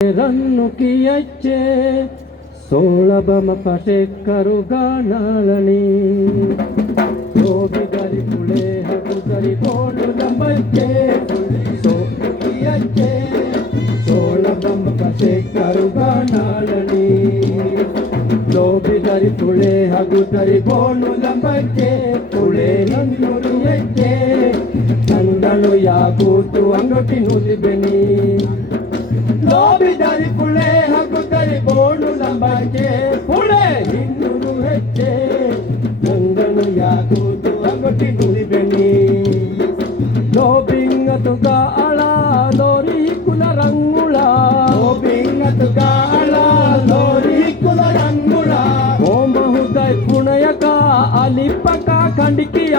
रन्नु कियच्चे सोळबम पटेक्करु गानाळनी गोबिगरि पुळे हगुगरि बोडु लंबच्चे सोळु कियच्चे सोळबम पटेक्करु गानाळनी गोबिगरि पुळे हगुगरि बोडु लंबच्चे पुळे नन्नुरु यच्चे ನಂದನು ಯಾಗೂತು ಅಂಗಟಿ ನುಲಿಬೆನಿ ಲೋಬಿದರಿ ಪುಳೆ ಹಗುದರಿ ಬೋಣು ಲಂಬಕ್ಕೆ ಪುಳೆ ಹಿನ್ನೂರು ಹೆಚ್ಚೆ ನಂದನು ಯಾಗೂತು ಅಂಗಟಿ ನುಲಿಬೆನಿ ಲೋಬಿಂಗತುಗ ಅಳ ಲೋರಿ ಕುಲ ರಂಗುಳ ಲೋಬಿಂಗತುಗ ಅಳ ಲೋರಿ ಕುಲ ರಂಗುಳ ಓಂ ಬಹುದೈ ಪುಣಯಕ ಅಲಿಪಕ ಖಂಡಿಕಿಯ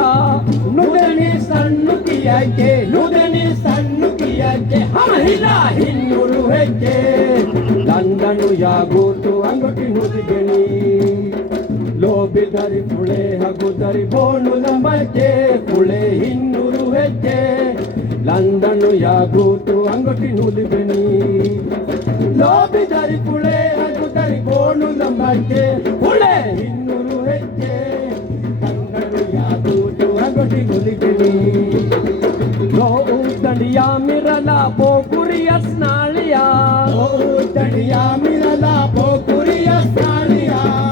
ನುದನಿ ಸಣ್ಣುಕಿಯಕ್ಕೆ ನುದನಿ ಸಣ್ಣುಕಿಯಕ್ಕೆ ಹಿಲ ಹಿನ್ನೂರು ಹೆಜ್ಜೆ ನಂದನು ಯಾಗೂತು ಅಂಗಟಿ ನುದಿಗೆಣಿ ಲೋಬಿದರಿ ಪುಳೆ ಹಗುದರಿ ಬೋಣು ಲಂಬಕ್ಕೆ ಪುಳೆ ಹಿನ್ನೂರು ಹೆಜ್ಜೆ ನಂದನು ಯಾಗೂತು ಅಂಗಟಿ ನುದಿಗೆಣಿ ಲೋಬಿದರಿ ಪುಳೆ ಹಗುದರಿ ಬೋಣು ಲಂಬಕ್ಕೆ ಪುಳೆ ಹಿನ್ನೂರು ಹೆಜ್ಜೆ ನಂದನು ಯಾಗೂತು ಅಂಗಟಿ ನುದಿಗೆಣಿ ದಂಡಿಯಾ ಮಿರಲ ಪೋಕುರಿಯ ಸ್ನಾಳಿಯ ದಂಡಿಯಾ ಮಿರಲ ಪೋಕುರಿಯ ಸ್ನಾಳಿಯ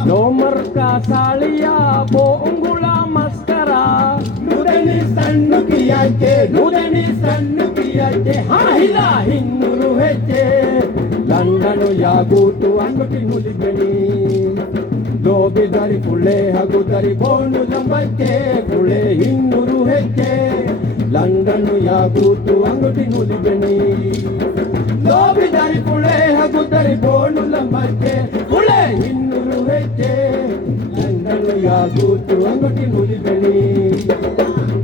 ಲೋಮರ್ಕ ಸಾಳಿಯ ಬೋಂಗುಳ ಮಸ್ಕರ ನುದನಿ ಸಣ್ಣುಕಿಯಕ್ಕೆ ನುದನಿ ಸಣ್ಣುಕಿಯಕ್ಕೆ ಹಿಲ ಹಿನ್ನೂರು ಹೆಜ್ಜೆ ಲಂಡನು ಯಾಗೂತು ಅಂಗಟಿ ನುಲಿಬೆನಿ ಲೋಬಿದರಿ ಪುಳೆ ಹಗುದರಿ ಬೋಣು ಲಂಬಕ್ಕೆ ಪುಳೆ ಹಿನ್ನೂರು ಹೆಜ್ಜೆ ಲಂಡನು ಯಾಗೂತು ಅಂಗಟಿ ನುಲಿಬೆನಿ ಲೋಬಿದರಿ ಪುಳೆ ಹಗುದರಿ ಬೋಣು ಲಂಬಕ್ಕೆ ಪುಳೆ ಹಿನ್ನೂರು ಹೆಜ್ಜೆ ಲಂಡನು ಯಾಗೂತು ಅಂಗಟಿ ನುಲಿಬೆನಿ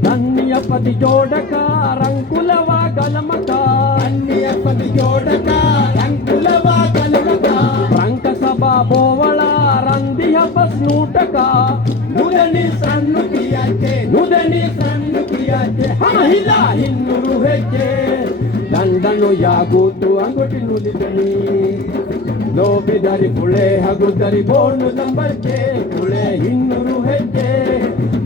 ನನ್ನಿಯ ಪದಿ ಜೋಡಕ ರಂಕುಲವ ಗಲಮಕ ನನ್ನಿಯ ಪದಿ ಜೋಡಕ ರಂಕುಲವ ಗಲಮಕ ರಂಕ ಸಭಾ ಬೋವಳ ರಂದಿಯ ಬಸ್ ನೂಟಕ ನುದನಿ ಸಣ್ಣುಕಿಯಕ್ಕೆ ನುದನಿ ಸಣ್ಣುಕಿಯಕ್ಕೆ ಹಿಲ ಹಿನ್ನೂರು ಹೆಜ್ಜೆ ಲಂಡನು ಯಾಗೂತು ಅಂಗಟಿ ನುಲಿಬೆನಿ ಲೋಬಿದರಿ ಪುಳೆ ಹಗುದರಿ ಬೋಣು ಲಂಬಕ್ಕೆ ಪುಳೆ ಹಿನ್ನೂರು ಹೆಜ್ಜೆ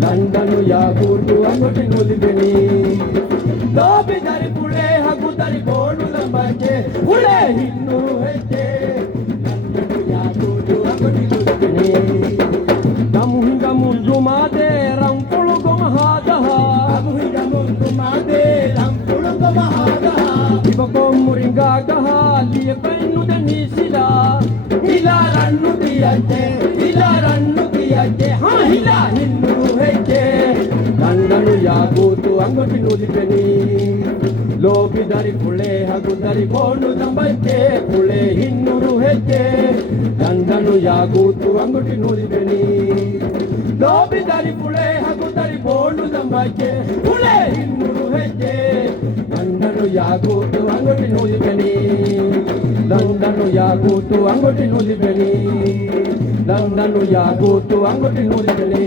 ಲಂಡನು ಯಾಗೂತು ಅಂಗಟಿ ನುಲಿಬೆನಿ ಲೋಬಿದರಿ ಪುಳೆ ಹಗುದರಿ ಬೋಣು ಲಂಬಕ್ಕೆ ಪುಳೆ ಹಿನ್ನೂರು ಹೆಜ್ಜೆ ಲಂಡನು ಯಾಗೂತು ಅಂಗಟಿ ನುಲಿಬೆನಿ ಗಮುಂಗ ಮುಂದು ಮಾದೆ ರಂಪುಳು ಗೊಮಹಾದಹ ಗಮುಂಗ ಮುಂದು ಮಾದೆ ರಂಪುಳು ಗೊಮಹಾದಹ ಇವಕೊ ಮುರಿಂಗಾಗಹ ಲಿಯ ಕಣ್ಣು ದನಿಸಿಲ ಹಿಲ ರಣ್ಣು ದಿಯಕ್ಕೆ ಹಿಲ ರಣ್ಣು ದಿಯಕ್ಕೆ ಹಿಲ ಹಿನ್ನೂರು ಹೆಜ್ಜೆ ಲಂಡನು ಯಾಗೂತು ಅಂಗಟಿ ನುಲಿಬೆನಿ ಲೋಬಿದರಿ ಪುಳೆ ಹಗುದರಿ ಬೋಣು ಲಂಬಕ್ಕೆ ಪುಳೆ ಹಿನ್ನೂರು ಹೆಜ್ಜೆ ಲಂಡನು ಯಾಗೂತು ಅಂಗಟಿ ನುಲಿಬೆನಿ ಲೋಬಿದರಿ ಪುಳೆ ಹಗುದರಿ ಬೋಣು ಲಂಬಕ್ಕೆ ಪುಳೆ ಹಿನ್ನೂರು ಹೆಜ್ಜೆ ಲಂಡನು ಯಾಗೂತು ಅಂಗಟಿ ನುಲಿಬೆನಿ ಲಂಡನು ಯಾಗೂತು ಅಂಗಟಿ ನುಲಿಬೆನಿ ಲಂಡನು ಯಾಗೂತು ಅಂಗಟಿ ನುಲಿಬೆನಿ